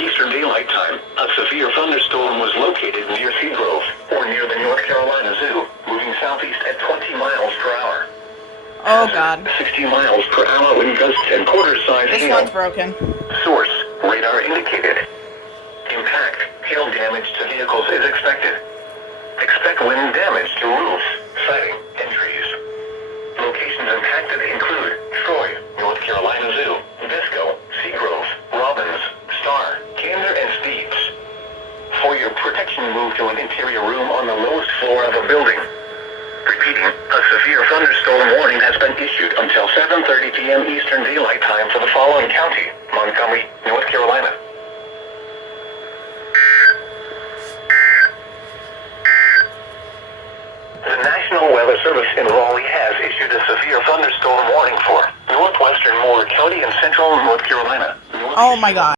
Eastern Daylight Time, a severe thunderstorm was located near Seagrove, or near the North Carolina Zoo, moving southeast at 20 miles per hour. Oh, God. 60 miles per hour wind gusts and quarter-size This hail. one's broken. Source, radar indicated. Impact, hail damage to vehicles is expected. Expect wind damage to roofs, siding, and trees. Locations impacted include Troy, North Carolina Zoo, Bisco, Seagrove, Robbins, Star, Gander, and Steeves. For your protection, move to an interior room on the lowest floor of a building. Repeating, a severe thunderstorm warning has been issued until 7:30 p.m. Eastern Daylight Time for the following county: Montgomery, North Carolina. The National Weather Service in Raleigh has issued a severe thunderstorm warning for northwestern Moore County and central North Carolina. Oh my God.